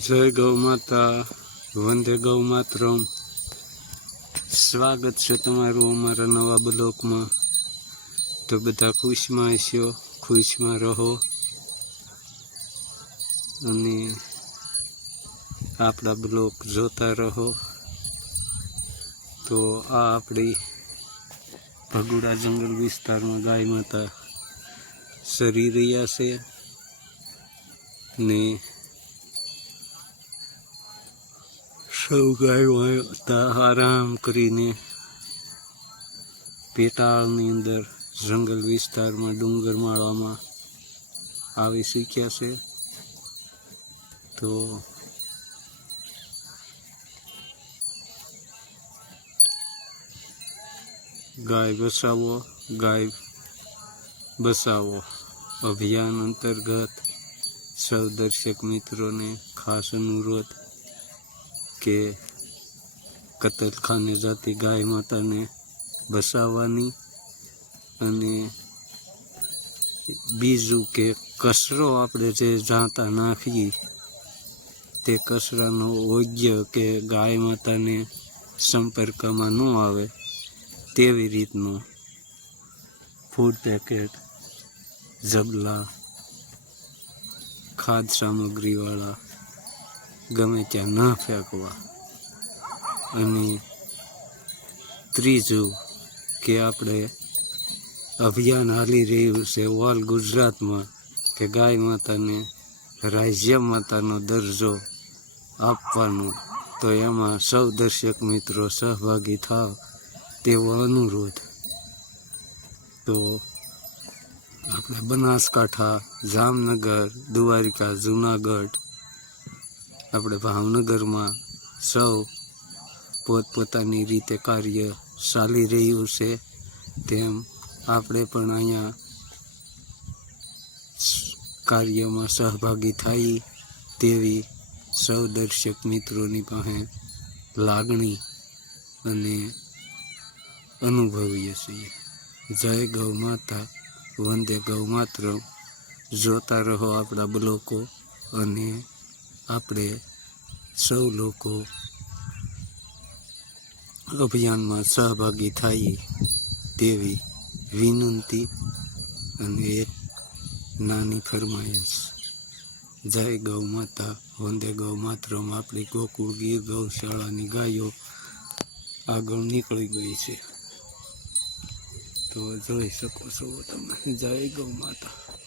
જય ગૌ માતા, વંદે ગૌ માતરમ. સ્વાગત છે તમારું અમારા નવા બ્લોકમાં. તો બધા ખુશમાં હશો, ખુશમાં રહો. અને આપણા બ્લોક જોતા રહો. તો આ આપણી ભગુડા જંગલ વિસ્તારમાં ગાય માતા સરી રહ્યા છે. ને સૌ ગાયો આરામ કરીને પેટાળની અંદર જંગલ વિસ્તારમાં, ડુંગર માળામાં આવી શીખ્યા છે. તો ગાય બસાવો ગાય બસાવો અભિયાન અંતર્ગત સૌ દર્શક મિત્રોને ખાસ અનુરોધ કે કતલખાને જતી ગાય માતાને બસાવવાની અને બીજું કે કચરો આપણે જે જાતા નાખીએ, તે કચરાનો યોગ્ય કે ગાય માતાને સંપર્કમાં ન આવે તેવી રીતનું ફૂડ પેકેટ જબલા ખાદ સામગ્રીવાળા ગમે ત્યાં ન ફેંકવા. અને ત્રીજું કે આપણે અભિયાન હાલી રહ્યું છે, ઓલ ગુજરાતમાં કે ગાય માતાને રાજ્ય માતાનો દરજ્જો આપવાનો. તો એમાં સૌ દર્શક મિત્રો સહભાગી થાવ તેવો અનુરોધ. તો આપણે બનાસકાંઠા, જામનગર, દ્વારિકા, જુનાગઢ આપણે ભાવનગરમાં સૌ પોતપોતાની રીતે કાર્ય ચાલી રહ્યું છે, તેમ આપણે પણ અહીંયા કાર્યમાં સહભાગી થઈ તેવી સૌ દર્શક મિત્રોની પાસે લાગણી અને અનુભવીએ છીએ. જય ગૌ માતા, વંદે ગૌ માત્ર જોતા રહો આપણા બ્લોકો અને આપણે સૌ લોકો અભિયાનમાં સહભાગી થઈએ તેવી વિનંતી અને એક નાની ફરમાયશ જય ગૌ માતા, વંદે ગૌ માતરમ. આપણી ગોકુળ ગીર ગૌશાળાની ગાયો આગળ નીકળી ગઈ છે. તો જોઈ શકો છો તમે. જય ગૌ માતા.